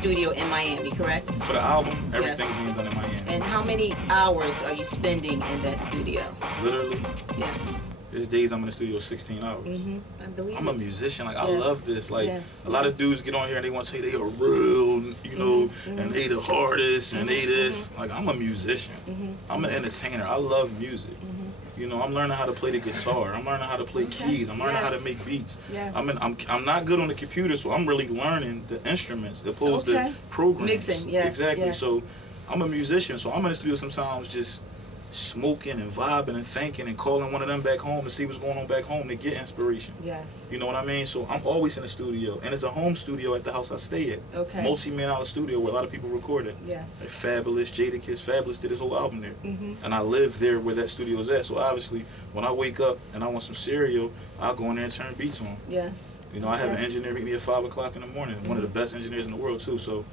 studio in Miami, correct? For the album, everything's being done in Miami. And how many hours are you spending in that studio? Literally, Yes. there's days I'm in the studio 16 hours. I believe I'm a musician. Like, I Yes. love this. Like, Yes, a lot of dudes get on here and they want to say they are real, you know, and they the hardest and they this. Like, I'm a musician. I'm an entertainer. I love music. You know, I'm learning how to play the guitar. I'm learning how to play keys. I'm learning how to make beats. Yes. I'm not good on the computer, so I'm really learning the instruments opposed to programs. Mixing, yes. Exactly. Yes. So I'm a musician, so I'm in the studio sometimes just smoking and vibing and thinking and calling one of them back home to see what's going on back home to get inspiration. Yes. You know what I mean? So I'm always in the studio, and it's a home studio at the house I stay at. Okay. Multi-man-hour studio where a lot of people record it. Yes. Like Fabulous, Jadakiss, Fabulous did his whole album there. And I live there where that studio is at. So obviously, when I wake up and I want some cereal, I'll go in there and turn beats on. Yes. You know, I have an engineer meet me at 5 o'clock in the morning. One of the best engineers in the world too. So,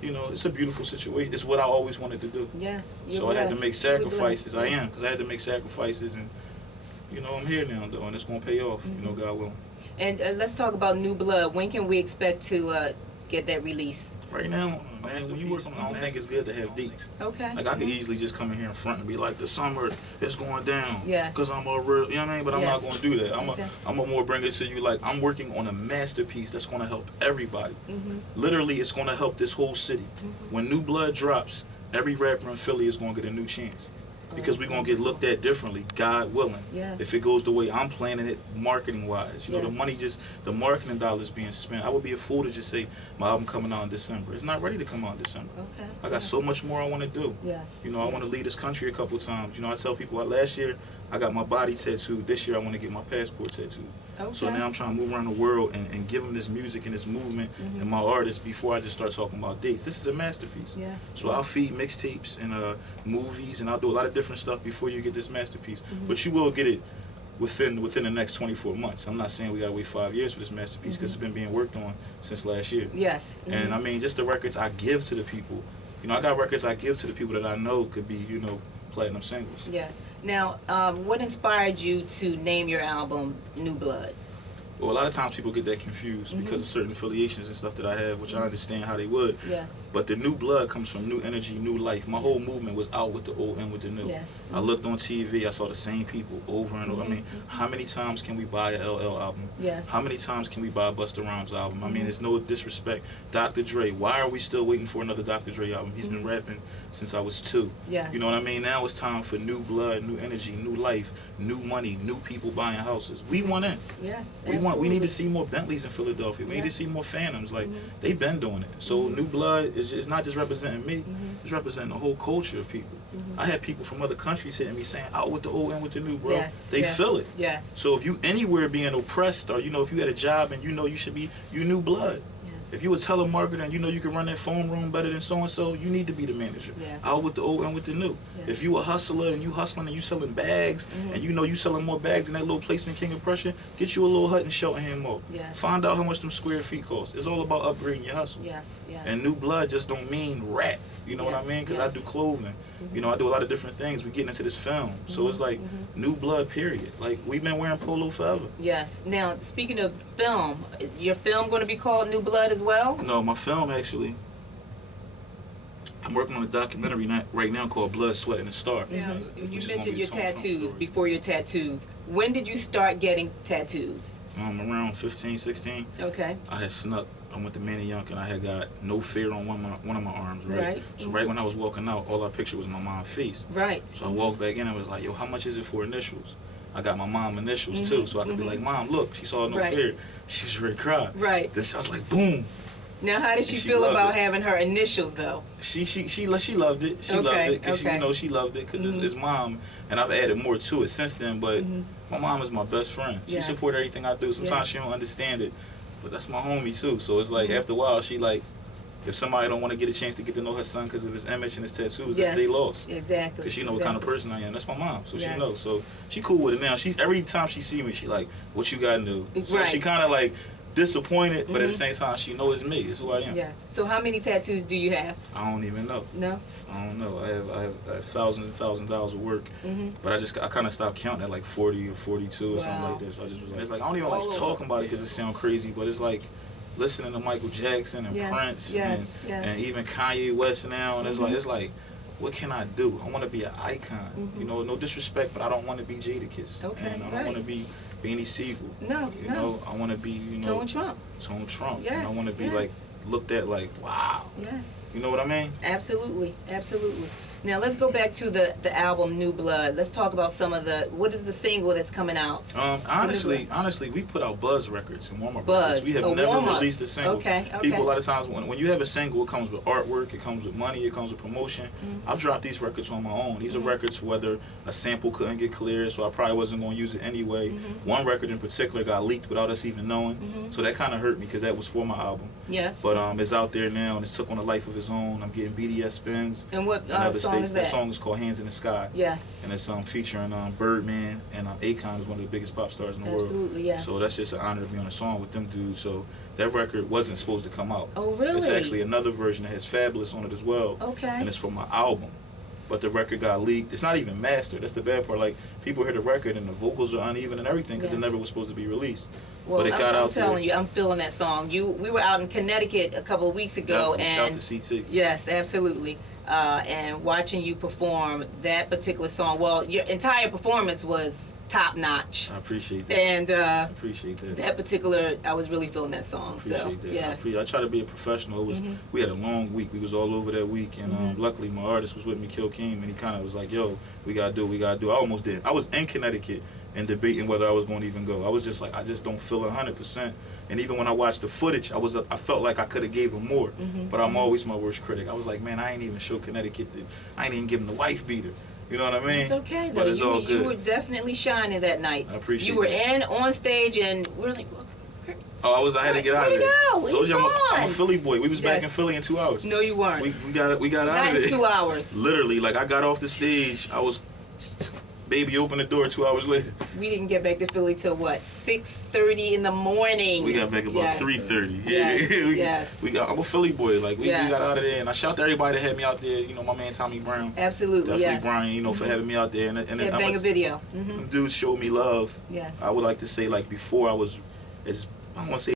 you know, it's a beautiful situation. It's what I always wanted to do. Yes. So I had to make sacrifices. Yes. I am, because I had to make sacrifices, and you know, I'm here now though, and it's gonna pay off. You know, God willing. And let's talk about New Blood. When can we expect to get that release? Right now, man, when you work on, I don't think it's good to have dates. Okay. Like, I could easily just come in here in front and be like, the summer is going down. Yes. Because I'm a real, you know what I mean? But I'm not going to do that. I'm gonna more bring it to you like, I'm working on a masterpiece that's going to help everybody. Literally, it's going to help this whole city. When New Blood drops, every rapper in Philly is going to get a new chance. Because we're going to get looked at differently, God willing. Yes. If it goes the way I'm planning it, marketing-wise. You know, Yes. the money the marketing dollars being spent. I would be a fool to just say, my album coming out in December. It's not ready to come out in December. Okay. I got so much more I want to do. Yes. You know, I want to leave this country a couple of times. You know, I tell people, last year, I got my body tattooed. This year, I want to get my passport tattooed. Okay. So now I'm trying to move around the world and give them this music and this movement and my artists before I just start talking about dates. This is a masterpiece. Yes. So I'll feed mixtapes and movies, and I'll do a lot of different stuff before you get this masterpiece. But you will get it within the next 24 months. I'm not saying we gotta wait 5 years for this masterpiece, because it's been being worked on since last year. Yes. And I mean, just the records I give to the people. You know, I got records I give to the people that I know could be, you know, platinum singles. Yes. Now, what inspired you to name your album New Blood? Well, a lot of times people get that confused because of certain affiliations and stuff that I have, which I understand how they would. Yes. But the new blood comes from new energy, new life. My whole movement was out with the old and with the new. Yes. I looked on TV, I saw the same people over and over. I mean, how many times can we buy a LL album? Yes. How many times can we buy a Busta Rhymes album? I mean, there's no disrespect. Dr. Dre, why are we still waiting for another Dr. Dre album? He's been rapping since I was 2. Yes. You know what I mean? Now it's time for new blood, new energy, new life, new money, new people buying houses. We want in. Yes. We need to see more Bentleys in Philadelphia. We need to see more Phantoms. Like, they've been doing it. So new blood is not just representing me, it's representing the whole culture of people. I had people from other countries hitting me saying, out with the old and with the new, bro. Yes. They feel it. Yes. So if you anywhere being oppressed, or, you know, if you had a job and you know you should be, you new blood. If you a telemarketer and you know you can run that phone room better than so-and-so, you need to be the manager. Yes. Out with the old and with the new. Yes. If you a hustler and you hustling and you selling bags and you know you selling more bags in that little place in King of Prussia, get you a little hut in Cheltenham Mall. Yes. Find out how much them square feet cost. It's all about upgrading your hustle. Yes. Yes. And new blood just don't mean rap. You know what I mean? Because I do clothing. You know, I do a lot of different things. We getting into this film. So it's like new blood, period. Like, we've been wearing polo forever. Yes. Now, speaking of film, your film going to be called New Blood as well? No, my film, actually, I'm working on a documentary right now called Blood, Sweat, and Starr. Now, you mentioned your tattoos, before your tattoos. When did you start getting tattoos? Around 15, 16. Okay. I had snuck. I went to Manny Young and I had got No Fear on one of my arms, right? So right when I was walking out, all I pictured was my mom's face. Right. So I walked back in and was like, yo, how much is it for initials? I got my mom initials too, so I could be like, Mom, look, she saw No Fear. She was ready to cry. Right. Then I was like, boom. Now, how did she feel about having her initials, though? She loved it. She loved it because you know, she loved it because it's mom, and I've added more to it since then. But my mom is my best friend. She supports everything I do. Sometimes she don't understand it, but that's my homie too. So it's like after a while, she like, if somebody don't want to get a chance to get to know her son because of his image and his tattoos, that's they lost. Exactly. Because she know what kind of person I am. That's my mom, so she knows. So she cool with it now. She's every time she see me, she like, what you gotta do? So she kind of like disappointed, but at the same time, she knows it's me. It's who I am. Yes. So how many tattoos do you have? I don't even know. No. I don't know. I have thousands and thousands of dollars of work, but I kind of stopped counting at like 40 or 42 or something like that. So I just was like, it's like I don't even like talking about it because it sounds crazy, but it's like, listening to Michael Jackson and Prince and even Kanye West now, and it's like, what can I do? I want to be an icon. You know, no disrespect, but I don't want to be Jadakiss. Okay, and I don't want to be Beanie Siegel. No, you know, I want to be, you know, Tone Trump. Yes, and I want to be like looked at like, wow. Yes. You know what I mean? Absolutely, absolutely. Now let's go back to the album New Blood. Let's talk about some of what is the single that's coming out? Honestly, we put out Buzz records and warm-up records. We have never released a single. Okay. People a lot of times when you have a single, it comes with artwork, it comes with money, it comes with promotion. I've dropped these records on my own. These are records whether a sample couldn't get cleared, so I probably wasn't going to use it anyway. One record in particular got leaked without us even knowing, so that kind of hurt me because that was for my album. Yes. But it's out there now and it's took on a life of its own. I'm getting BDS spins. And what song is that? That song is called Hands in the Sky. Yes. And it's featuring Birdman and Akon is one of the biggest pop stars in the world. Absolutely, yes. So that's just an honor to be on a song with them dudes. So that record wasn't supposed to come out. Oh, really? It's actually another version that has Fabulous on it as well. Okay. And it's from my album. But the record got leaked. It's not even mastered. That's the bad part. Like, people hear the record and the vocals are uneven and everything because it never was supposed to be released. Well, but it got I'm telling you, I'm feeling that song. We were out in Connecticut a couple of weeks ago, and shout to CT. Yes, absolutely. And watching you perform that particular song, well, your entire performance was top notch. I appreciate that. And I appreciate that. That particular, I was really feeling that song. Appreciate that. Yes. I try to be a professional. It was we had a long week. We was all over that week, and luckily my artist was with me, Kill King, and he kind of was like, "Yo, we gotta do, I almost did. I was in Connecticut and debating whether I was going to even go. I was just like, I just don't feel 100%. And even when I watched the footage, I felt like I could have gave him more. But I'm always my worst critic. I was like, man, I ain't even show Connecticut. I ain't even give him the wife beater. You know what I mean? It's okay, though. But it's all good. You were definitely shining that night. I appreciate You were that. on stage, and we're like, I had to get out of there. Told you I'm a Philly boy. We was back in Philly in 2 hours. No, you weren't. We got out of there. Not in 2 hours. Literally, like I got off the stage, I was, baby opened the door 2 hours later. We didn't get back to Philly till what, 6:30 in the morning. We got back about 3:30. Yes. I'm a Philly boy. Like we got out of there, and I shout to everybody that had me out there. You know, my man Tommy Brown. Absolutely, definitely Brian. You know, for having me out there, and bang a video. Them dudes showed me love. Yes. I would like to say, like before I was, as I don't want to say